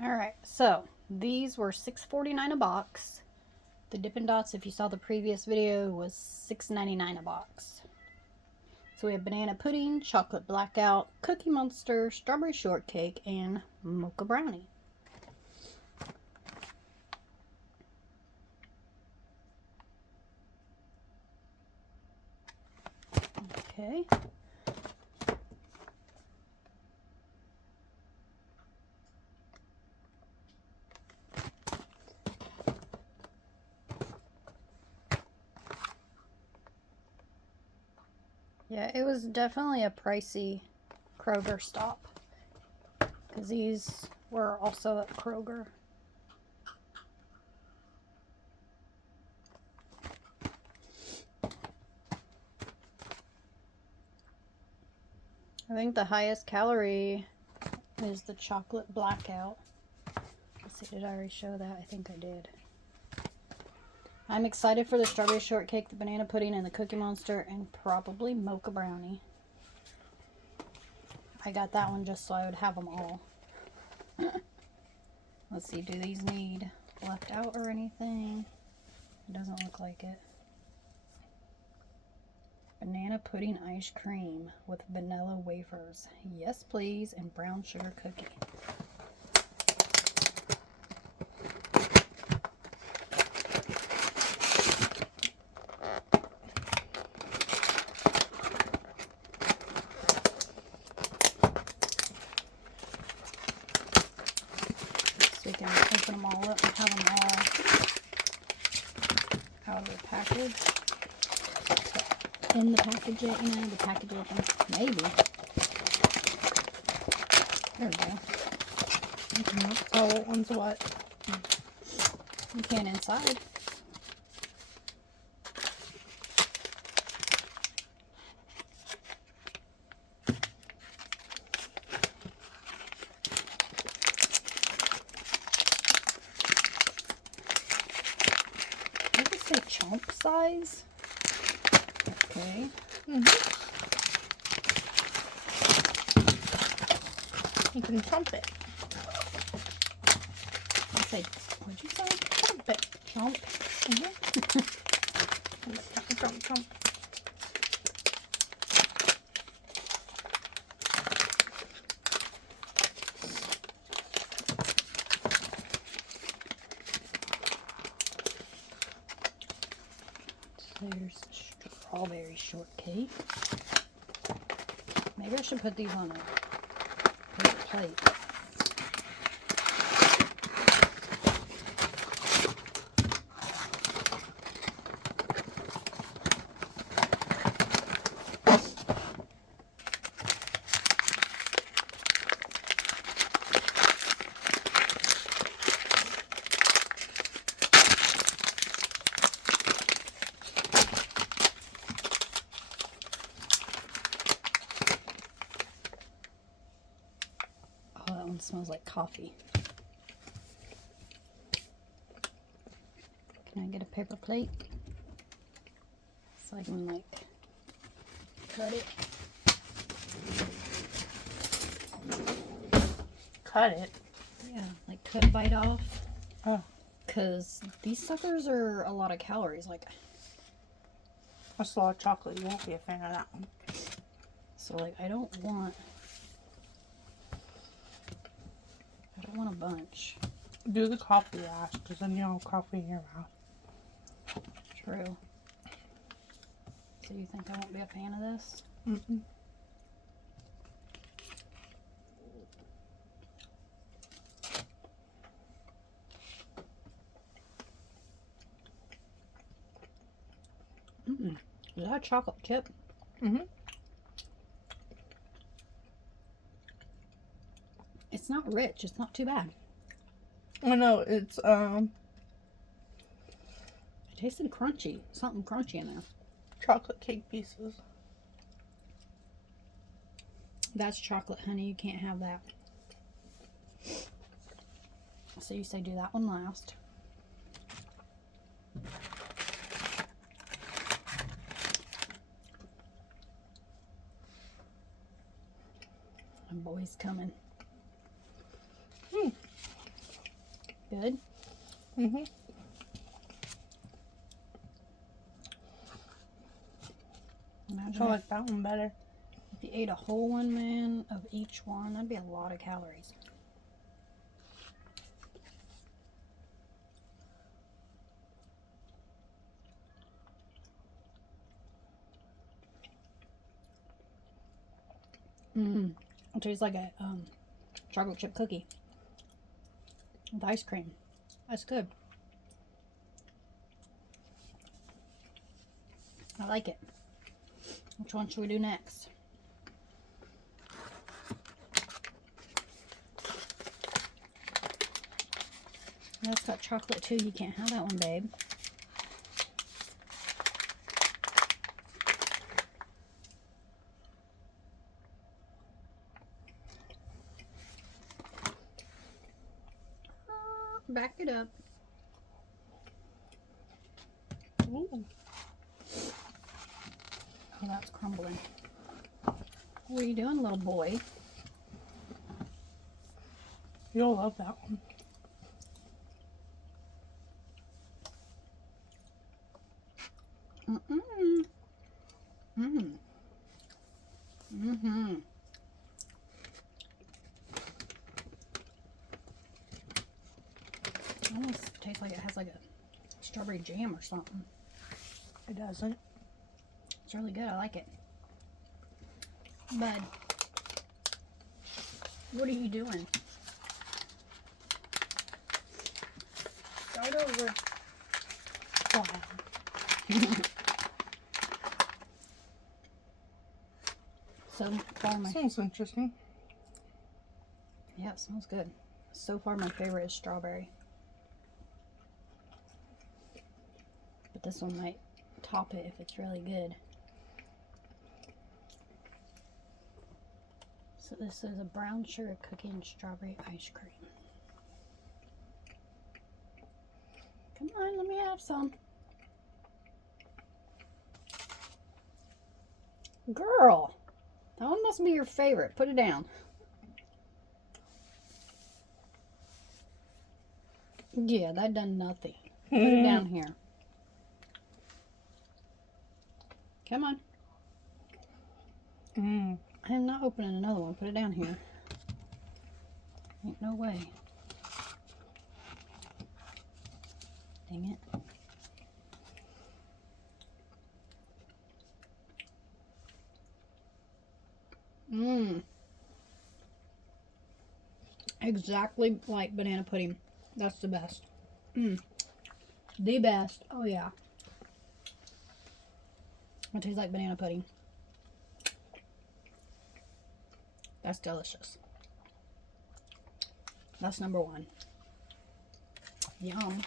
Alright, so these were $6.49 a box. The Dippin' Dots, if you saw the previous video, was $6.99 a box. So we have banana pudding, chocolate blackout, cookie monster, strawberry shortcake, and mocha brownie. Okay. Yeah, it was definitely a pricey Kroger stop, because these were also at Kroger. I think the highest calorie is the chocolate blackout. Let's see, did I already show that? I think I did. I'm excited for the strawberry shortcake, the banana pudding, and the cookie monster, and probably mocha brownie. I got that one just so I would have them all. Let's see, do these need left out or anything? It doesn't look like it. Banana pudding ice cream with vanilla wafers. Yes, please. And brown sugar cookie. So we can open them all up and have them all out of the package. In the package yet, you know, the package open. Maybe. There we go. So what one's what? You can't inside. Did it say chomp size? Okay. You can chomp it. I say, what'd you say? Chomp it. Chomp? Chomp, chomp. There's strawberry shortcake. Maybe I should put these on a paper plate. Oh, that one smells like coffee. Can I get a paper plate? So I can, like, cut it. Cut it. Yeah, like cut a bite off. Oh. Because these suckers are a lot of calories. Like, That's a lot of chocolate. You won't be a fan of that one. so, like, I don't want a bunch. Do the coffee last, because then you don't have coffee in your mouth. True. So you think I won't be a fan of this? Mm-mm. Is that a chocolate chip? Mm-hmm. It's not rich. It's not too bad. I know, it's, It tasted crunchy. Something crunchy in there. chocolate cake pieces. That's chocolate, honey. You can't have that. So you say do that one last. My boy's coming. Good? Mm-hmm. Imagine I like that one better. if you ate a whole one, man, of each one. That'd be a lot of calories. Mmm. It tastes like a chocolate chip cookie with ice cream. That's good. I like it. Which one should we do next? That's got chocolate too. You can't have that one, babe. Back it up. Ooh. Oh, that's crumbling. What are you doing, little boy? You'll love that one. Mm-mm. Mm. Mm-hmm. It almost tastes like it has like a strawberry jam or something. It doesn't. It's really good. I like it. Bud, what are you doing? Start over. Wow. So far, my Sounds interesting. yeah, it smells good. So far, my favorite is strawberry, but this one might top it if it's really good. So this is a brown sugar cookie and strawberry ice cream. Come on, let me have some. Girl, that one must be your favorite. Put it down. Yeah, that done nothing. Put it down here. Come on. Mm. I'm not opening another one. Put it down here. Ain't no way. Dang it. Mmm. Exactly like banana pudding. That's the best. Mmm. The best. Oh, yeah. It tastes like banana pudding. That's delicious. That's number one. Yum.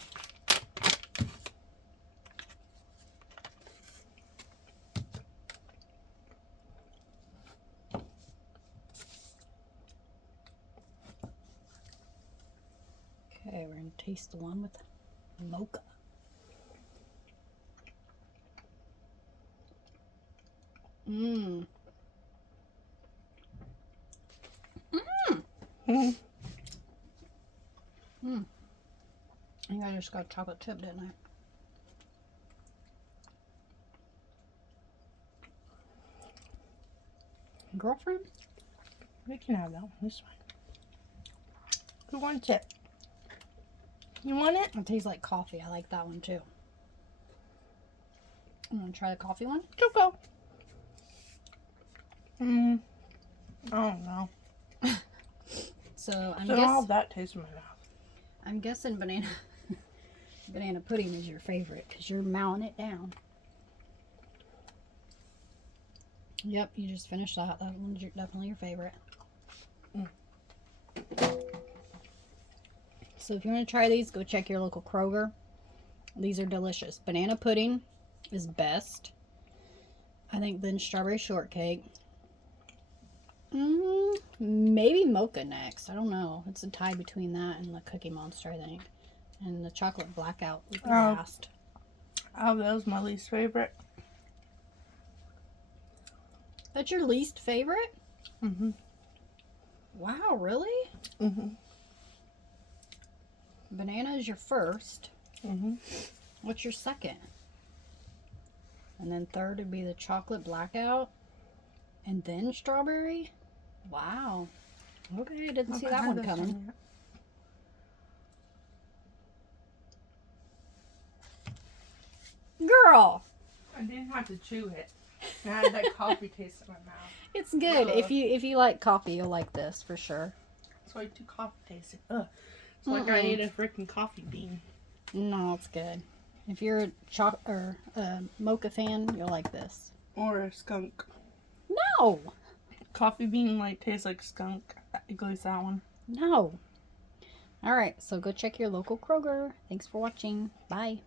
Okay, we're going to taste the one with mocha. Mmm. Mmm. Mm. Mmm. I think I just got chocolate chip, didn't I? Girlfriend? We can have that one. This one. Who wants it? You want it? It tastes like coffee. I like that one too. I'm going to try the coffee one. Go. Mm. I don't know. So All that tastes in my mouth. I'm guessing banana pudding is your favorite because you're mowing it down. Yep, you just finished that. That one's definitely your favorite. Mm. So if you want to try these, go check your local Kroger. These are delicious. Banana pudding is best. I think then strawberry shortcake. Maybe mocha next. I don't know. It's a tie between that and the Cookie Monster, I think. And the chocolate blackout would be last. Oh, that was my least favorite. That's your least favorite? Mm-hmm. Wow, really? Mm-hmm. Banana is your first. Mm-hmm. What's your second? And then third would be the chocolate blackout. And then strawberry? Wow. Okay, I didn't see that one coming. Girl! I didn't have to chew it. I had that coffee taste in my mouth. It's good. Ugh. If you like coffee, you'll like this for sure. It's like too coffee tasting. Ugh. It's like I ate a freaking coffee bean. No, it's good. If you're a mocha fan, you'll like this. Or a skunk. No! Coffee bean like tastes like skunk. At least that one. No. Alright, so go check your local Kroger. Thanks for watching. Bye.